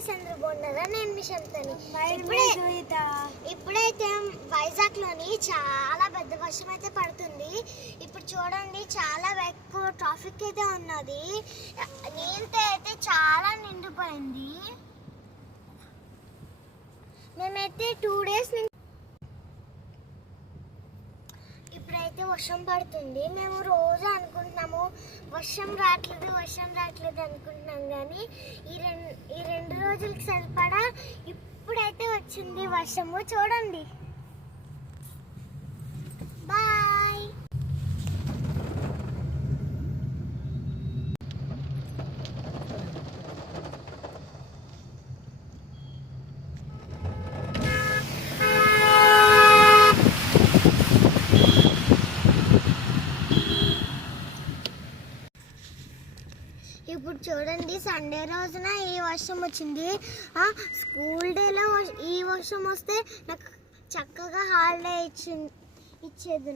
Guys, అందరూ బాగున్నారా? నేను మీ శంతని. ఇప్పుడైతే వైజాగ్లోని చాలా పెద్ద వర్షం అయితే పడుతుంది. ఇప్పుడు చూడండి, చాలా ఎక్కువ ట్రాఫిక్ అయితే ఉన్నది. నీళ్ళతో అయితే చాలా నిండిపోయింది. మేమైతే 2 days నుంచి ఇప్పుడైతే వర్షం పడుతుంది. మేము రోజు అనుకుంటున్నాము వర్షం రావట్లేదు అనుకుంటున్నాం, కానీ ఈ రెండు రోజులకి సరిపడా ఇప్పుడైతే వచ్చింది వర్షము. చూడండి. బాయ్. ఇప్పుడు చూడండి, సండే రోజున ఈ వర్షం వచ్చింది. స్కూల్ డేలో ఈ వర్షం వస్తే నాకు చక్కగా హాలిడే ఇచ్చేది.